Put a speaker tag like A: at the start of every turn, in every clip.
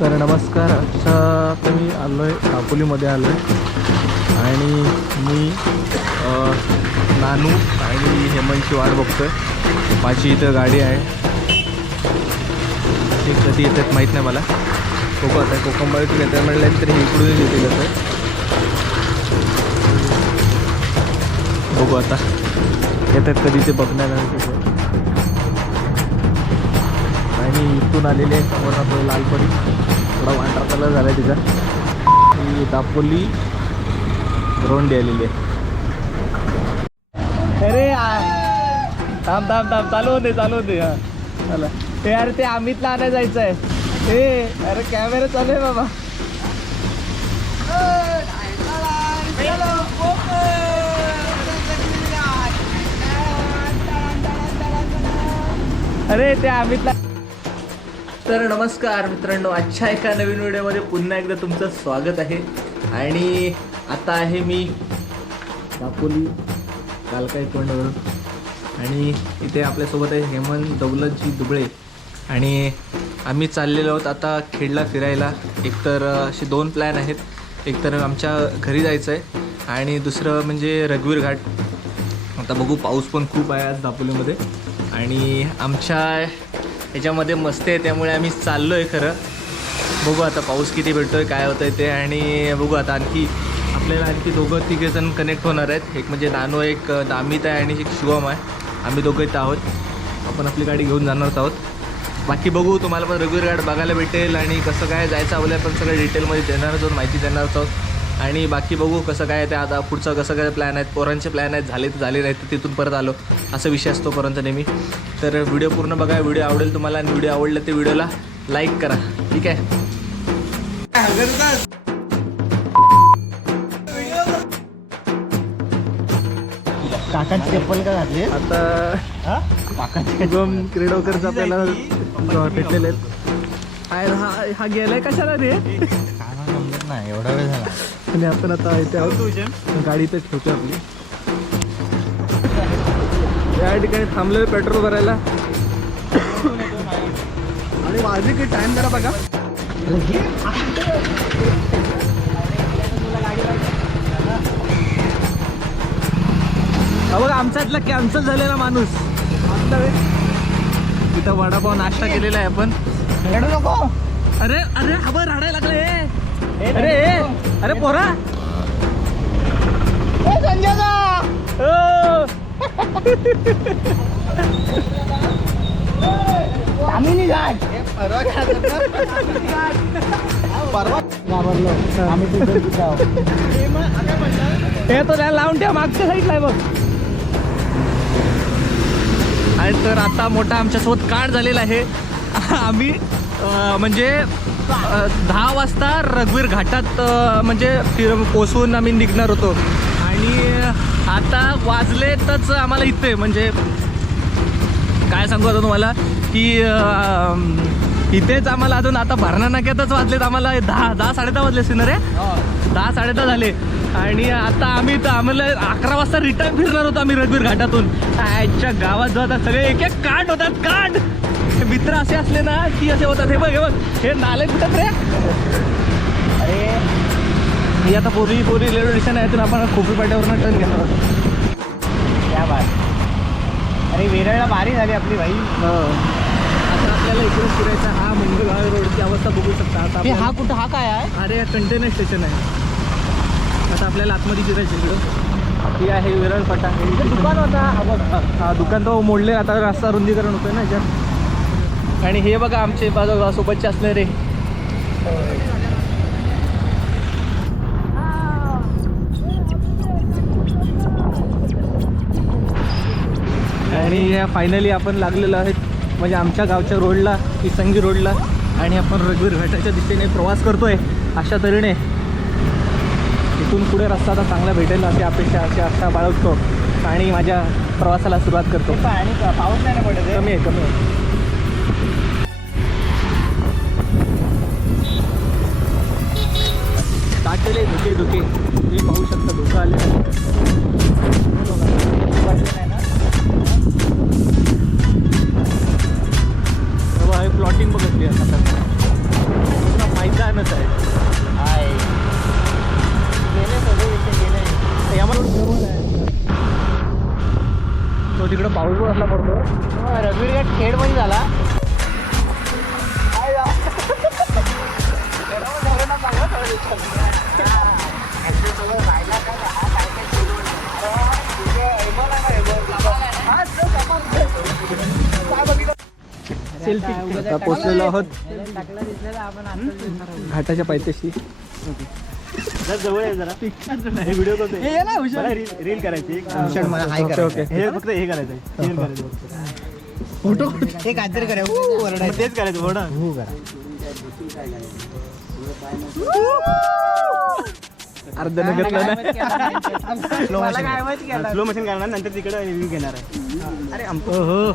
A: तर नमस्कार. अच्छा आता मी आलो आहे दापोलीमध्ये आलो आहे आणि मी नानू आणि हेमंतची वाट बघतो आहे माझी इथं गाडी आहे. ते कधी येतात माहीत नाही मला. कोकण आता कोकंबाईतून येतात म्हणलं तर हे इकडूनच येते कसं बघू आता. येतात कधी ते बघण्याला आणि इथून आलेले आहे समोर आपलं लालपरी. थोडा वांढरा कलर झाला आहे तिचा. ही दापोली रोंडी आलेली आहे. अरे थांब थांब थांब चालू होते चालू होते हा. चला. ते अरे ते अमितला आणायला जायचं आहे ए अरे कॅमेरा चालू आहे बाबा. अरे ते अमितला तर नमस्कार मित्रांनो आजच्या एका नवीन व्हिडिओमध्ये पुन्हा एकदा तुमचं स्वागत आहे. आणि आता आहे मी दापोली कालका तोंडवरून आणि इथे आपल्यासोबत आहे हेमंत दौलतजी दुबळे. आणि आम्ही चाललेलो आहोत आता खेडला फिरायला. एकतर असे दोन प्लॅन आहेत. एकतर आमच्या घरी जायचं आहे. आणि दुसरं म्हणजे रघुवीर घाट. आता बघू पाऊस पण खूप आहे आज दापोलीमध्ये. आणि आमच्या ह्याच्यामध्ये मस्त आहे त्यामुळे आम्ही चाललो आहे खरं. बघू आता पाऊस किती भेटतो आहे काय होतं आहे ते. आणि बघू आता आणखी आपल्याला आणखी दोघं तिघे जण कनेक्ट होणार आहेत. एक म्हणजे नानो एक दामित आहे आणि एक शिवम आहे. आम्ही दोघं इथं आहोत. आपण आपली गाडी घेऊन जाणारच आहोत. बाकी बघू तुम्हाला पण रघुवीर गाड बघायला भेटेल आणि कसं काय जायचं आपल्याला पण सगळं डिटेलमध्ये देणारच आहोत माहिती देणारच आहोत. आणि बाकी बघू कसं काय ते आता पुढचं कसं काय प्लॅन आहेत. पोरांचे प्लॅन आहेत. झाले तर झाले नाही तर तिथून परत आलो. असा विषय असतो पर्यंत नेहमी. तर व्हिडिओ पूर्ण बघा. व्हिडिओ आवडेल तुम्हाला आणि व्हिडिओ आवडला तर व्हिडिओला लाईक करा. ठीक आहे?
B: काकाची चप्पल का घातली?
A: आता शुभम क्रीडोकरचा आपल्याला भेटलेले आहेत. हा हा गेलाय कशाला रे?
B: नाही एवढा वेळ झाला.
A: आणि आपण आता इथे आहोत. गाडी इथे ठेवतो आपली. या ठिकाणी थांबलोय पेट्रोल भरायला. आणि माझी काही टाइम जरा बघा. बघा आमच्यातला कॅन्सल झालेला माणूस. तिथं वडापाव नाश्ता केलेला आहे आपण.
B: नको.
A: अरे अरे हा बघ रडायला लागले अरे अरे पोरा.
B: आम्ही.
A: हे तो त्याला लावून ठेव मागच्या साईडला आहे बघ. आणि तर आता मोठा आमच्यासोबत कांड झालेला आहे. आम्ही म्हणजे दहा वाजता रघुवीर घाटात म्हणजे फिर- पोचवून आम्ही निघणार होतो. आणि आता वाजलेतच आम्हाला इथे म्हणजे काय सांगू आता तुम्हाला की इथेच आम्हाला अजून आता भरणा नाक्यातच वाजलेत आम्हाला दहा दहा साडे दहा वाजले असतील ना रे? दहा साडे दहा झाले. आणि आता आम्ही तर आम्हाला अकरा वाजता रिटर्न फिरणार होतो आम्ही रघुवीर घाटातून. आजच्या गावात जातात सगळे एक एक कांड होतात हे मित्र असे असले ना की असे होतात. हे बघ हे बघ हे नाले कुठं रे?
B: अरे
A: ही आता पोरी पोरी रेल्वे स्टेशन आहे तर आपण खोपी पाट्यावरनं टर्न घेणार
B: क्या बात. अरे वेरळला भारी झाली आपली भाई.
A: हो. आता आपल्याला इकडे फिरायचा हा मंगळवार रोडची अवस्था बघू शकता. आता
B: हे हा कुठं? हा काय आहे?
A: अरे कंटेनर स्टेशन आहे. आता आपल्याला आतमध्ये फिरायचं इकडं. ही आहे विरळ फाटा
B: इथे दुकान होता. हा बघ
A: हा दुकान तो मोडले आता रस्ता रुंदीकरण होतं ना याच्यात. आणि हे बघा आमचे बाजू सोबतचे असले रे आणि फायनली आपण लागलेलो आहेत. म्हणजे आमच्या गावच्या रोडला पिसंगी रोडला. आणि आपण रघुवीर घाटाच्या दिशेने प्रवास करतोय अशा तऱ्हेने. इथून पुढे रस्ता आता चांगला भेटेल अशी अपेक्षा अशी आशा बाळगतो. आणि माझ्या प्रवासाला सुरुवात करतो.
B: आणि पाऊस नाही पडत.
A: कमी आहे कमी आहे. आलेले धुके धुके. तुम्ही पाहू शकता धुकं आले.
B: आहे हे
A: प्लॉटिंग बघितली आता पूर्ण मैदानच
B: आहे. हाय. गेले सगळे यामध्ये
A: आहे? तो तिकडं पाऊस
B: पण असला पडतो. हो, रघुवीर खेडमध्ये झाला. चांगलं आता
A: घाटाच्या पायथ्याशी.
C: जवळ आहे जरा. व्हिडिओ करतोय रील करायची
A: ओके ओके.
C: हे फक्त हे करायचं शेअर करायचं.
A: फोटो
B: हे काहीतरी
C: तेच करायचं हो ना
A: घेतलं ना?
B: केला.
C: स्लो मशीन करणार नंतर तिकडे रिव्ह्यू घेणार आहे. अरे आमचं
A: हो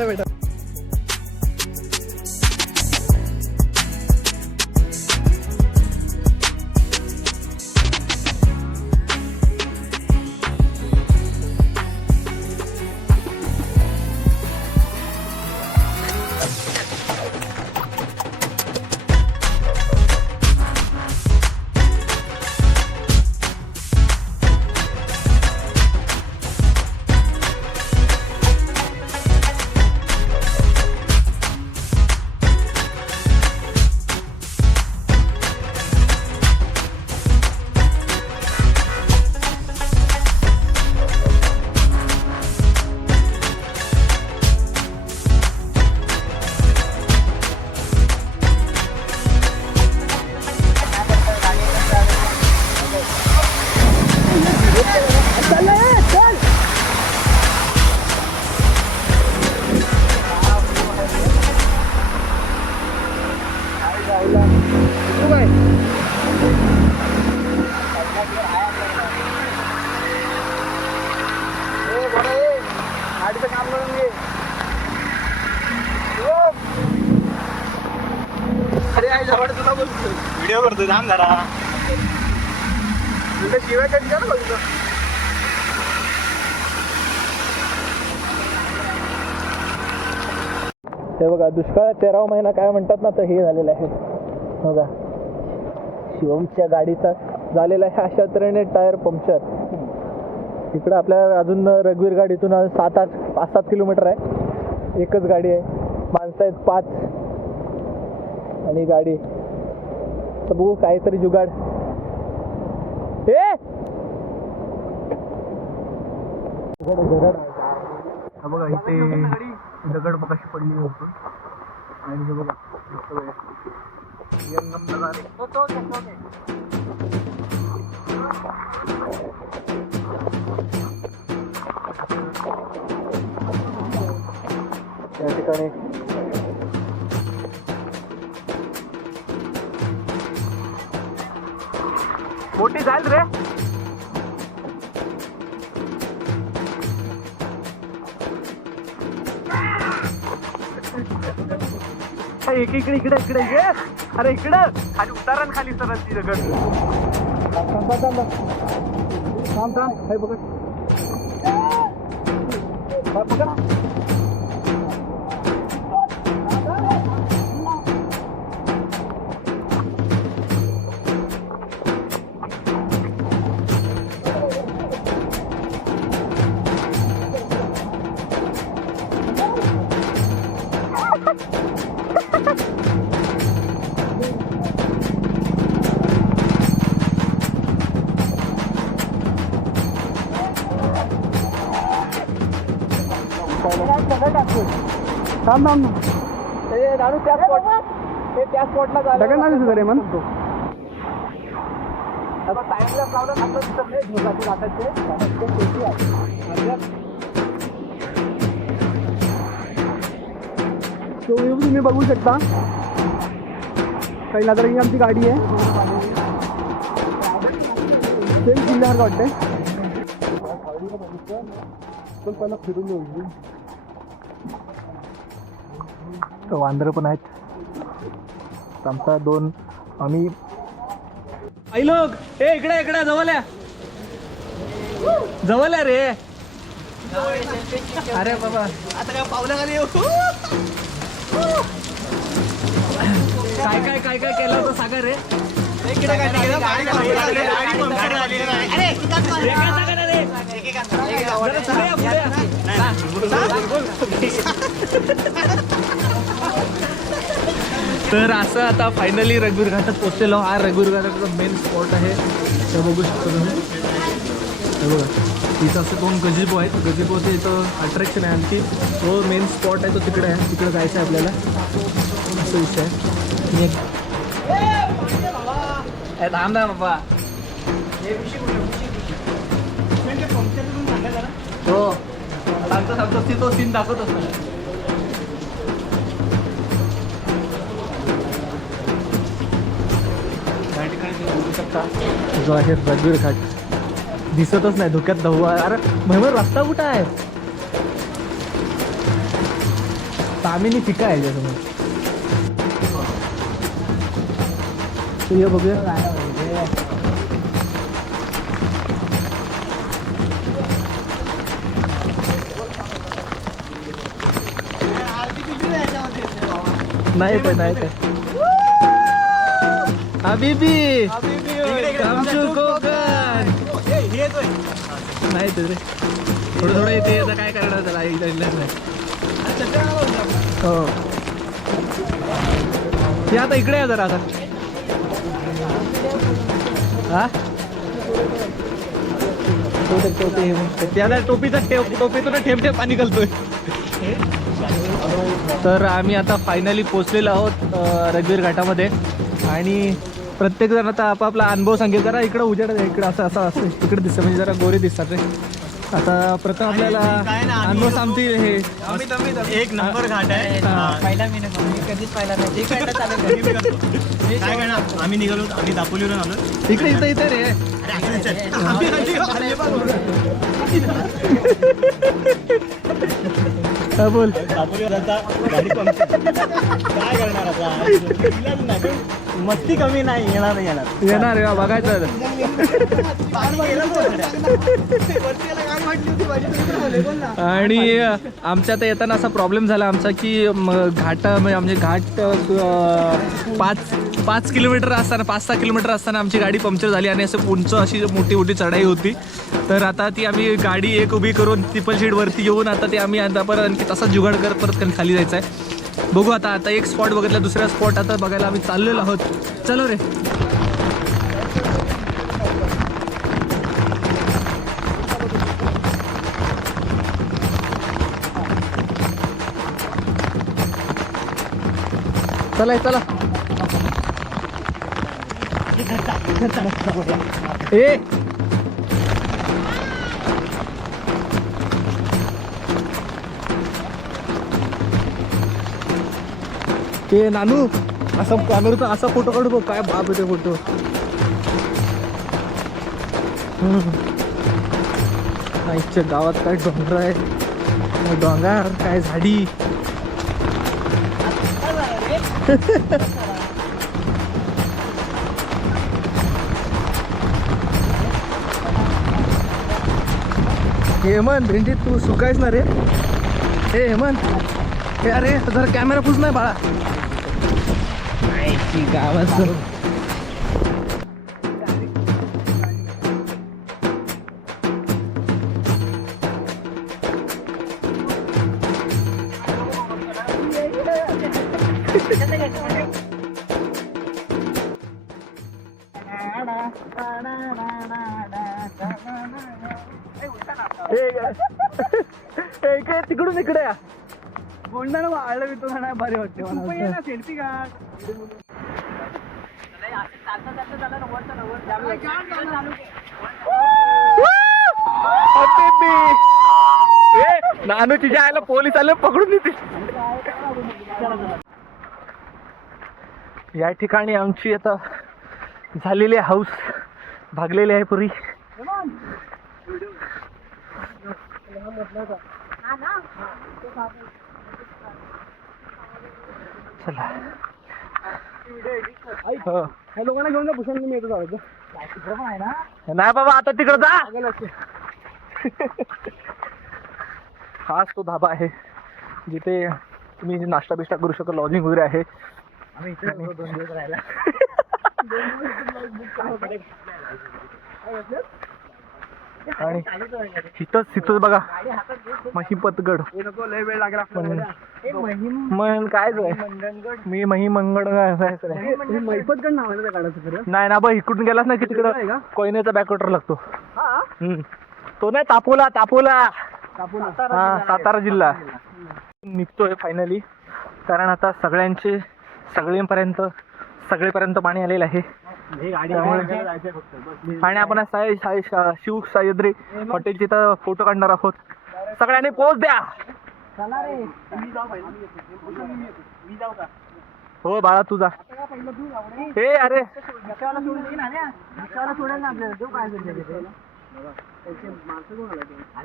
C: आहे बेटा. थांब जरा.
A: हे बघा दुष्काळ तेरावा महिना काय म्हणतात ना तर हे झालेलं आहे. बघा. शिवमच्या गाडीचा झालेला आहे अशा तऱ्हेने टायर पंक्चर. इकडं आपल्या अजून रघुवीर गाडीतून अजून सात आठ पाच सात किलोमीटर आहे. एकच गाडी आहे. माणसं आहेत पाच. आणि गाडी तर बघू काहीतरी जुगाड. हा बघा इथे दगड कशी पडली होती. आणि हे बघा. या ठिकाणी मोठी जाईल रे. अरे इकडे इकडे इकडे ये. अरे इकडं. खाली उतारण खाली सर ती दगड थांब. थांब थांब. थांब हे बघ. थांब थांब दारू त्या स्पॉट त्या स्पॉटला झालं दगड नाही दिसत रे मन आता लावलं आता ढोकाची ते शेती आहे तो. व्ह्यू तुम्ही बघू शकता. काही नज़र ही आमची गाडी आहे. सेम किल्ल्यासारखं वाटतंय. पण पहिला फिरून येऊ. वांदरं पण आहेत. आमचा दोन आम्ही आई लोक ए इकडे इकडे जवळ या. जवळ या रे. अरे बाबा.
B: आता काय पावलं
A: काय काय काय काय केलं होतं सांगा रे.
B: अरे
A: तर असं आता फायनली रघुवीर घाटात पोहोचलेलो हा रघुवीर घाटाचा मेन स्पॉट आहे. तर बघू शकतो तुम्ही. बघा इथं असं दोन गजिबो आहेत. गजिबोचं इथं अट्रॅक्शन आहे आणखी. तो मेन स्पॉट आहे तो तिकडे आहे. तिकडे जायचं आहे आपल्याला. असं विषय आहे. मी थांब ना बाबा. हो. सांगतो सांगतो तो सीन दाखवत असतो बघू शकता. जो आहे रघुवीर घाट दिसतच नाही धोक्यात धव्वा अरे महिमर रस्ता कुठं आहे? तामिनी पिका आहे त्याच्यासमोर तू ये बघूया. नाही येत नाही ते हबीबी कोकण नाही रे. थोडं थोडं येते आता काय करणार त्याला? एकदा नाही हो. ते आता इकडे आहे जरा आता. हा? टोपी टोपी ते आता टोपीचा ठेव टोपीतून ठेप ठेप पाणी घालतोय. तर आम्ही आता फायनली पोचलेलो आहोत रघुवीर घाटामध्ये. आणि प्रत्येक जण आता आपापला अनुभव सांगेल. जरा इकडं उजेड आहे, इकडं असं असं असं इकडे दिसतं म्हणजे जरा गोरे दिसतात रे. आता प्रथम आपल्याला
C: काय ना, आम्ही
A: अनुभव सांगतील हे.
C: एक नंबर घाट आहे.
B: पहिला मी नाही कधीच पाहिला नाही.
C: आम्ही निघालो आम्ही दापोलीवरून आलो.
A: इकडे इथं इथे रे. हा, बोल.
C: दापोलीवर आता गाडी पंक्चर काय करणार आता? मस्ती कमी नाही येणार येणार.
A: येणार का बघायचं आणि आमच्या आता येताना असा प्रॉब्लेम झाला आमचा की घाट म्हणजे आमचे घाट पाच पाच किलोमीटर असताना पाच सहा किलोमीटर असताना आमची गाडी पंक्चर झाली आणि असं उंच अशी मोठी मोठी चढाई होती. तर आता ती आम्ही गाडी एक उभी करून ट्रिपल शीट वरती घेऊन आता ते आम्ही आता परत आणखी तसा जुगाड करत परत खाली जायचं आहे बघू आता आता एक स्पॉट बघितला दुसरा स्पॉट आता बघायला आम्ही चाललेलो आहोत. चलो रे. चला चला. ए ते नानू असा कॅमेराचा असा फोटो काढू बघ. काय बाप येते फोटो आईच्या गावात काय डोंगर आहे? डोंगर काय झाडी? हेमन भेंडी तू सुकायच ना रे? हे हेमन हे अरे जरा कॅमेरा पुस नाही बाळा. आईची गावाचं हे काय तिकडून इकडे या.
B: बोलणार वाळलं मी तुला भारी वाटते मला
C: सेल्फी का
A: नानू तिच्या आयला पोलीस आले पकडून येते या ठिकाणी आमची आता झालेली हाऊस भागलेली आहे पुरी. चला. हो.
C: लोकांना घेऊन जा भूषण मी येतो जायचं
B: आहे ना
A: नाही बाबा आता तिकडे जा. हाच तो धाबा आहे जिथे तुम्ही नाश्ता बिष्टा करू शकता लॉजिंग वगैरे आहे.
B: आम्ही इथे दोन दिवस
A: आणि इथंच तिथंच बघा. महिपतगड.
C: लय वेळ लागला
A: मन काय मी मही मंगळ
C: मैपतगड नाव आहे काढायचं खरं?
A: नाही ना बघ इकडून गेलास ना की तिकडं कोयनेचा बॅकवॉटर लागतो. तो नाही तापोला तापोला. हा सातारा जिल्हा. निघतोय फायनली कारण आता सगळ्यांचे सगळेपर्यंत सगळेपर्यंत पाणी आलेलं आहे.
C: हे.
A: आणि आपण साई साई शिव सह्याद्री हॉटेलची इथं फोटो काढणार आहोत. सगळ्यांनी पोच द्या. हो बाळा तुझा हे अरे.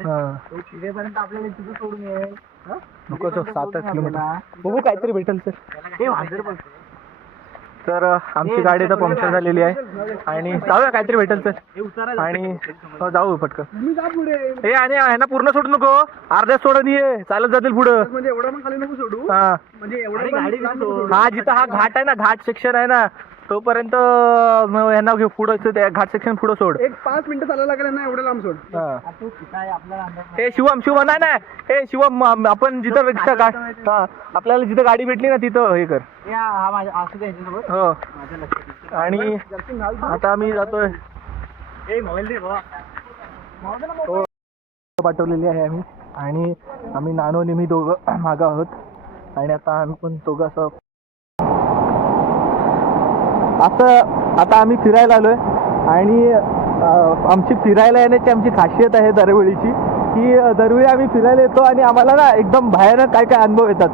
A: हा.
C: हं?
A: नको तो सात किलोमीटर. बघू काहीतरी भेटेल तर.
C: हे वाजर पण
A: तर आमची गाडी तर पंक्चर झालेली आहे. आणि जाऊया काहीतरी भेटेल तर. आणि हो, जाऊ पटकन.
C: मी जा पुढे.
A: हे आणि ह्यांना पूर्ण सोडू नको. अर्ध्यात सोडून ये चालत जातील पुढं.
C: म्हणजे एवढं पण खाली नको सोडू.
A: हा.
C: म्हणजे एवढं गाडी
A: हा जिथं हा घाट आहे ना घाट सेक्शन आहे ना तोपर्यंत अं, ह्यांना घेऊ पुढं ते घाट सेक्शन पुढं सोड.
C: एक पाच मिनिटं चालायला लागले ना एवढं लांब सोड.
A: हा.
C: काय आपल्याला अंदाज
A: हे शिवम शिवम नाही नाही. हे शिवम आम- आपण जिथं रिक्षा गाड हा आपल्याला जिथं गाडी भेटली ना तिथं हे कर.
C: या हा माझ्या असू दे ह्याच्यासोबत
A: हो.
C: माझ्या लक्षात
A: आणि आता आम्ही जातोय.
C: ए मोबाईल दे बाबा
A: हो. पाठवलेली आहे आम्ही. आणि आम्ही नानो नेहमी दोघं मागं आहोत. आणि आता आम्ही पण दोघं असं असं आता आम्ही फिरायला आलोय. आणि अं, आमची फिरायला येण्याची आमची खासियत आहे दरवेळीची की दरवेळी आम्ही फिरायला येतो आणि आम्हाला ना एकदम भयानक काय काय अनुभव येतात.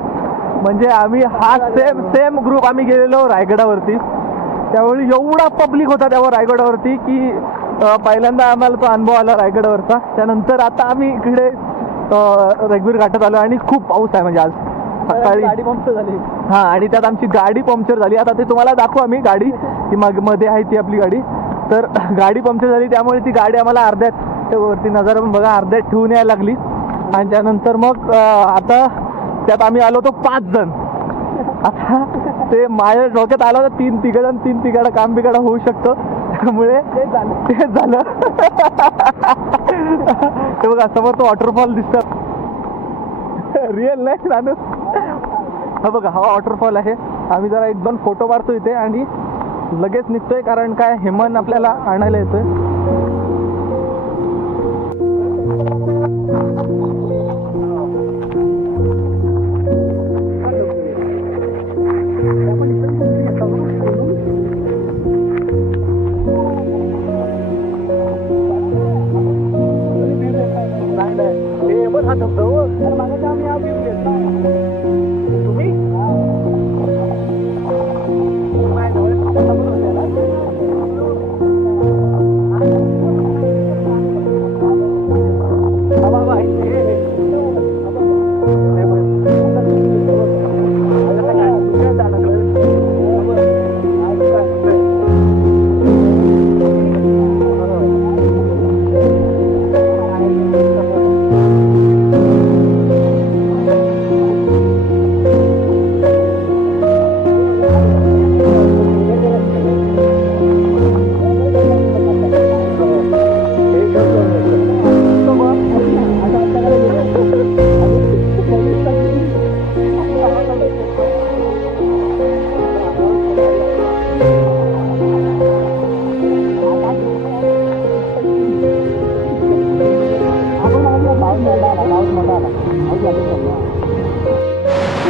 A: म्हणजे आम्ही हा सेम सेम ग्रुप आम्ही गेलेलो रायगडावरती. त्यावेळी एवढा पब्लिक होता त्यावर रायगडावरती की पहिल्यांदा आम्हाला तो अनुभव आला रायगडावरचा. त्यानंतर आता आम्ही इकडे रघुवीर घाटात आलो आणि खूप पाऊस आहे म्हणजे आज. सकाळी
C: गाडी पंक्चर झाली.
A: हा आणि त्यात आमची गाडी पंक्चर झाली. आता ते तुम्हाला दाखवू आम्ही गाडी. ती मग मध्ये आहे ती आपली गाडी. तर गाडी पंक्चर झाली. त्यामुळे ती गाडी आम्हाला अर्ध्यात वरती नजर पण बघा अर्ध्यात ठेवून यायला लागली. आणि त्यानंतर मग आता त्यात आम्ही आलो होतो पाच जण. आता ते माझ्या डोक्यात आलं होतं तीन तिघडं तीन तिघाडं काम बिघाडं होऊ शकतं. त्यामुळे ते झालं. ते बघा समोर तो वॉटरफॉल दिसतात रिअल नाही नानू हा बघा हा वॉटरफॉल आहे. आम्ही जरा एक दोन फोटो मारतो इथे आणि लगेच निघतोय कारण काय हेमन आपल्याला आणायला येतोय. हेमन हा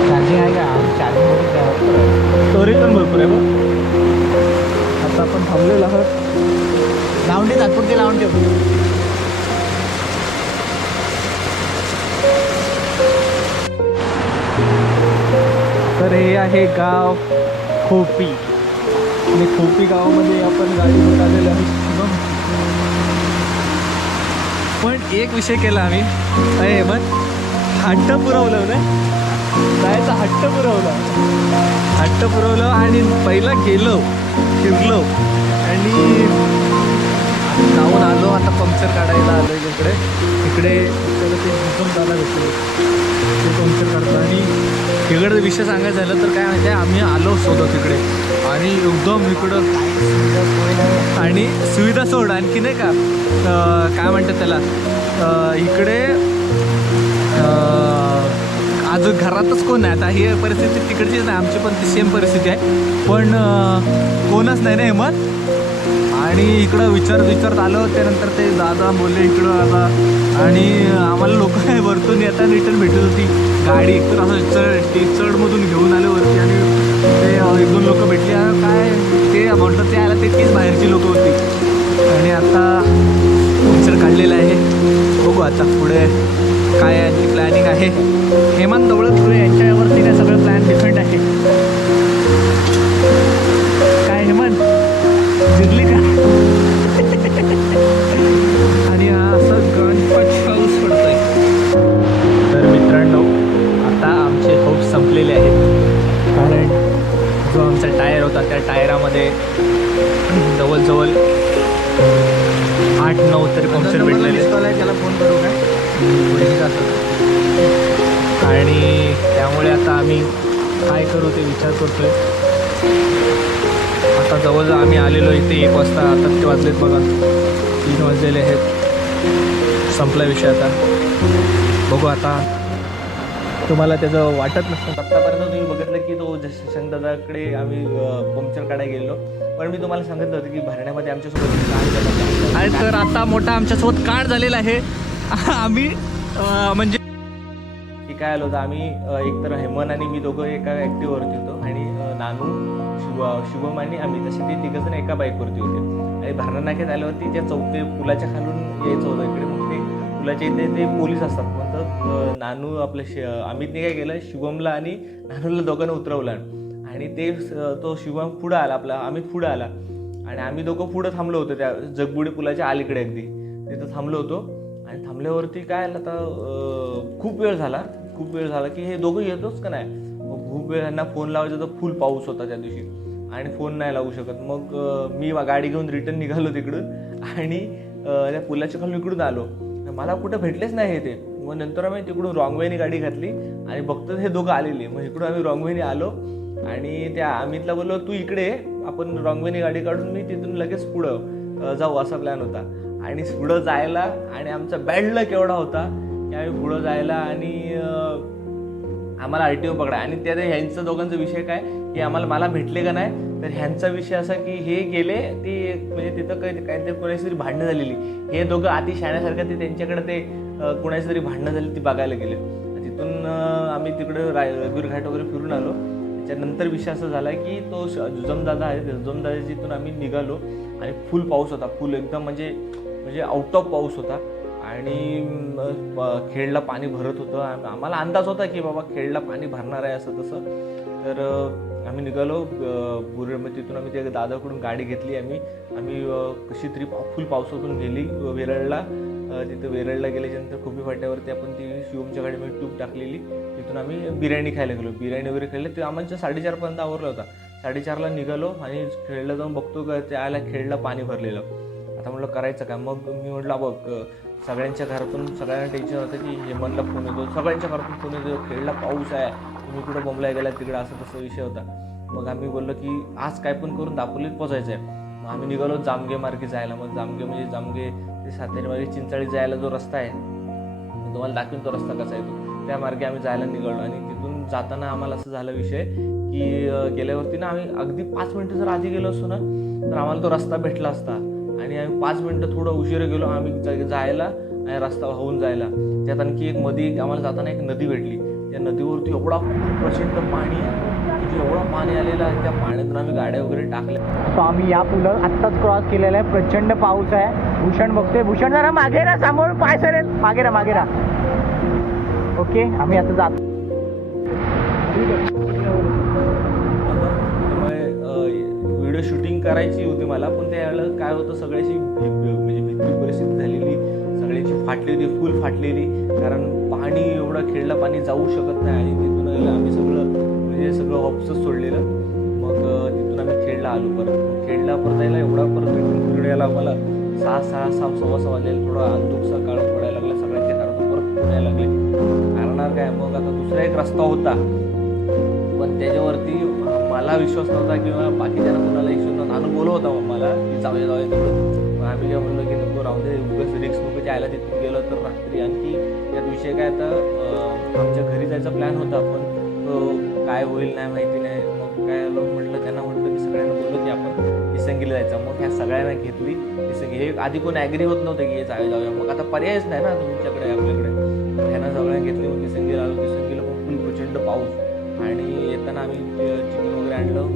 B: चार्जिंग आहे का? चार्जिंग
A: स्टोरेज पण भरपूर आहे बघ. आता आपण थांबलेलो आहोत.
B: लावून ठेव तात्पुरते लावून ठेव.
A: तर हे आहे गाव खोपी. आणि खोपी गावामध्ये आपण गाडी घेऊन आलेलो आहे. पण एक विषय केला आम्ही. अरे मग हट्ट पुरवलं ना जायचं हट्ट पुरवलं. हट्ट पुरवलं आणि पहिला गेलो फिरलो. आणि जाऊन आलो आता पंक्चर काढायला आलो इकडे. इकडे इकडे ते भूकंप झाला भेटलो. ते पंक्चर काढतो. आणि इकडे विषय सांगायचं झालं तर काय माहिती आहे आम्ही आलो होतो तिकडे. आणि एकदम इकडं आणि सुविधा सोड आणखी नाही का? काय म्हणतात त्याला? इकडे अजून घरातच कोण नाही आता ही परिस्थिती तिकडचीच नाही आमची पण ती सेम परिस्थिती आहे. पण कोणच नाही ना हेमत आणि इकडं विचारत विचारत आलो त्यानंतर ते दादा बोलले इकडं आता. आणि आम्हाला लोक वरतून येताना रिटर्न भेटत होती. गाडी एकतर असं चढ ती चढमधून घेऊन आले वरती आणि ते एक दोन लोक भेटली. काय ते म्हणतात ते आला ते तीच बाहेरची लोक होती. आणि आता पिक्चर काढलेलं आहे. बघू आता पुढे. काय यांची प्लॅनिंग आहे. हेमंत दौलत यांच्यावरती काय सगळं प्लॅन डिफरंट आहे. काय हेमंत? जिरली का?
C: करू
A: ते विचार करतोय. आता जवळजवळ आम्ही आलेलो इथे एक वाजता आता ते वाजलेत बघा. तीन वाजलेले आहेत. संपला विषय आता. बघू आता. तुम्हाला त्याचं वाटत नसतं आत्तापर्यंत तुम्ही बघितलं की तो शंकदादाकडे आम्ही पंक्चर काढायला गेलो पण मी तुम्हाला सांगितलं होतं की भरण्यामध्ये आमच्यासोबत काळ झाला. आणि तर आता मोठा आमच्यासोबत काळ झालेला आहे. आम्ही म्हणजे काय आलं होतं आम्ही एकतर हेमन आणि मी दोघं एका ॲक्टिव्हवरती होतो आणि नानू शिव शुभम आणि आम्ही. तसे ते तिघंजण एका बाईकवरती होते. आणि भरणा नाक्यात आल्यावरती त्या चौके पुलाच्या खालून यायचं होतं इकडे मग ते पुलाच्या इथे ते पोलीस असतात. मग तर नानू आपलं श अमितने काय केलं शुभमला आणि नानूला दोघांना उतरवलं. आणि ते तो शुभम पुढं आला आपला अमित पुढं आला. आणि आम्ही दोघं पुढं थांबलो होतो त्या जगबुडी पुलाच्या अलीकडे अगदी. तिथं थांबलो होतो. आणि थांबल्यावरती काय आलं आता खूप वेळ झाला. खूप वेळ झाला की हे दोघं येतोच का नाही? मग खूप वेळ ह्यांना फोन लावायचा तर फुल पाऊस होता त्या दिवशी. आणि फोन नाही लावू शकत. मग मी गाडी घेऊन रिटर्न निघालो तिकडून आणि त्या पुलाच्या खालून इकडून आलो. मला कुठं भेटलेच नाही हे ते. मग नंतर आम्ही तिकडून रॉंग वेने गाडी घातली. आणि बघतो हे दोघं आलेले. मग इकडून आम्ही रॉंग वेने आलो. आणि त्या अमितला बोललो तू इकडे आपण रॉंग वेने गाडी काढून मी तिथून लगेच पुढं जाऊ असा प्लॅन होता. आणि पुढं जायला आणि आमचा बॅड लक एवढा होता त्यावेळी पुढं जायला आणि आम्हाला आर टी ओ पकडा. आणि त्या ह्यांचं दोघांचा विषय काय की आम्हाला मला भेटले का नाही तर ह्यांचा विषय असा की हे गेले ते म्हणजे तिथं काही काहीतरी कोणाची तरी भांडणं झालेली. हे दोघं अति शाण्यासारखं ते त्यांच्याकडे ते अं, कोणाची तरी भांडणं झाली ती बघायला गेले. तिथून आम्ही तिकडं राय रघुवीर घाट वगैरे फिरून आलो. त्याच्यानंतर विषय असा झाला की तो जुजमदादा आहे जुजमदादा जिथून आम्ही निघालो. आणि फुल पाऊस होता फुल एकदम म्हणजे म्हणजे आउट ऑफ पाऊस होता. आणि खेळला पाणी भरत होतं. आम्हाला अंदाज होता की बाबा खेळला पाणी भरणार आहे असं तसं. तर आम्ही निघालो बुरळ मग तिथून आम्ही त्या दादाकडून गाडी घेतली आम्ही. आम्ही कशी तरी फुल पावसातून गेली वेरळला. तिथं वेरळला गेल्याच्यानंतर खोपी फाट्यावरती आपण ती शिवमच्या गाडीमध्ये ट्यूब टाकलेली. तिथून आम्ही बिर्याणी खायला गेलो. बिर्याणी वगैरे खाल्ली. ते आम्हाला साडेचारपर्यंत आवरला होता. साडेचारला निघालो आणि खेळला जाऊन बघतो का त्याला खेळला पाणी भरलेलं. आता म्हटलं करायचं काय? मग मी म्हटलं बघ सगळ्यांच्या घरातून सगळ्यांना टेन्शन होतं की हेमनला फोन येतो सगळ्यांच्या घरातून फोन येतो खेळला पाऊस आहे. तुम्ही कुठं बोंबला गेला तिकडं? असं तसं विषय होता. मग आम्ही बोललो की आज काय पण करून दापोलीत पोचायचं आहे मग आम्ही निघालो जामगे मार्गे जायला. मग जामगे म्हणजे जामगे ते सातेरी मार्गे चिंचाळी जायला जो रस्ता आहे तुम्हाला दाखवीन तो रस्ता कसा आहे तो. त्या मार्गे आम्ही जायला निघालो आणि तिथून जाताना आम्हाला असं झालं विषय की गेल्यावरती ना आम्ही अगदी पाच मिनटं जर आधी गेलो असतो ना तर आम्हाला तो रस्ता भेटला असता. आणि आम्ही पाच मिनटं थोडं उशीर गेलो आम्ही जायला आणि रस्ता वाहून जायला. त्यात आणखी एक मध्ये आम्हाला जाताना एक नदी भेटली. त्या नदीवरती एवढा प्रचंड पाणी म्हणजे एवढा पाणी आलेलं आहे त्या पाण्यातून आम्ही गाड्या वगैरे टाकल्या.
B: सो आम्ही या पुलं आत्ताच क्रॉस केलेला आहे. प्रचंड पाऊस आहे. भूषण बघतोय. भूषण जरा मागे राहा. समोर पाय सरेल. मागे राहा मागे राहा. ओके आम्ही आता जातो.
A: व्हिडिओ करायची होती मला पण त्यावेळेला काय होतं सगळ्याची म्हणजे भीती परिस्थिती झालेली सगळ्याची फाटली होती फुल फाटलेली कारण पाणी एवढं खेळला पाणी जाऊ शकत नाही आणि तिथून आम्ही सगळं म्हणजे सगळं ऑप्सच सोडलेलं. मग तिथून आम्ही खेळला आलो परत. खेळला परत यायला एवढा परत रिटर्न यायला आम्हाला सहा सहा सहा सव्वा सहा जाईल थोडा अंतुक सकाळ पडायला लागला सगळ्यांचे कारण परत पडायला लागले. करणार काय? मग आता दुसरा एक रस्ता होता. पण त्याच्यावरती मला विश्वास नव्हता किंवा बाकीच्यांना कोणाला विश्वास नव्हता अनु बोलव होता मला की जाऊया जाऊया तिकडं. मग आम्ही काय म्हणलं की नको राहू दे उगाच रिक्स नको जायला तिथून गेलो तर रात्री आणखी यात विषय काय आता आमच्या घरी जायचा प्लॅन होता पण तो काय होईल नाही माहिती नाही. मग काय लोक म्हटलं त्यांना म्हटलं की सगळ्यांना बोललो की आपण निसंगीला जायचं. मग ह्या सगळ्यांना घेतली निसंगी हे आधी कोण ॲग्री होत नव्हतं की हे जावे जाऊया. मग आता पर्यायच नाही ना तुमच्याकडे आपल्याकडे. ह्यांना सगळ्यांना घेतली मग निसंगीला आलो निसंगीला पण फुल प्रचंड पाऊस. आणि येताना आम्ही चिकन वगैरे आणलं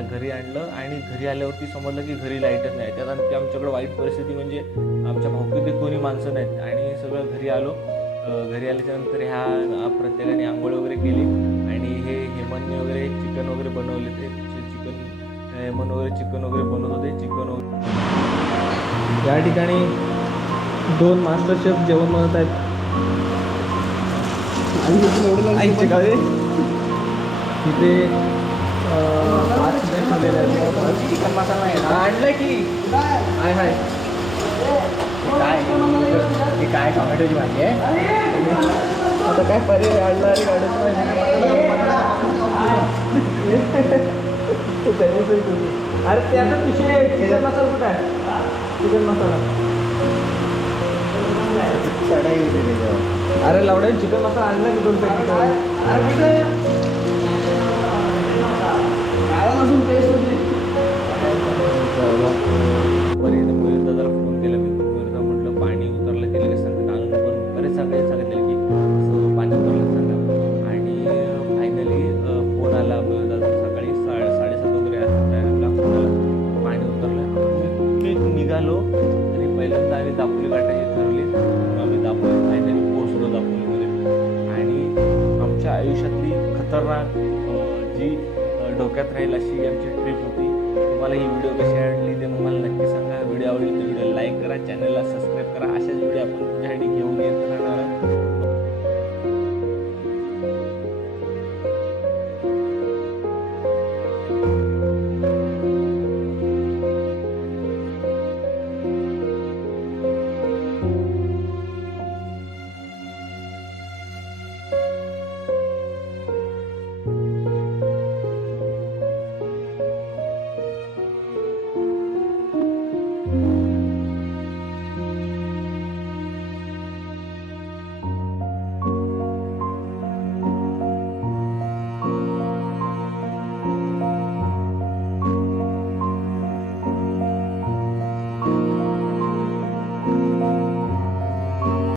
A: घरी आणलं आणि घरी आल्यावरती समजलं की घरी लाईटच नाही. त्यात आणखी आमच्याकडे वाईट परिस्थिती म्हणजे आमच्या भाऊकीतले कोणी माणसं नाहीत. आणि सगळं घरी आलो. घरी आल्याच्यानंतर ह्या प्रत्येकाने आंघोळ वगैरे केली. आणि हे हेमनने वगैरे चिकन वगैरे बनवले ते. चिकन हेमन वगैरे चिकन वगैरे बनवत होते. चिकन वगैरे या ठिकाणी दोन मास्टर शेफ जेवण बनवत आहेत. तिथे ठेवलेले आहेत
B: चिकन मसाला आहे ना
A: आणलं की हाय हाय
B: काय ही काय टोमॅटोची भाजी आहे
A: आता काय पर्याय आणला आणि अरे त्याचा विषय चिकन मसाला कुठं? आहे चिकन मसाला अरे लावड्या चिकन मसाला आणला की दोन पॅकेट अरे कुठे पर्यंत डोक्यात राहील अशी आमची ट्रिप होती. तुम्हाला ही व्हिडिओ कशी आवडली ते मला नक्की सांगा. व्हिडिओ आवडली तर व्हिडिओ लाईक करा चॅनलला सबस्क्राईब करा. अशाच व्हिडिओ आपण तुमच्यासाठी घेऊन येत राहणार आहोत.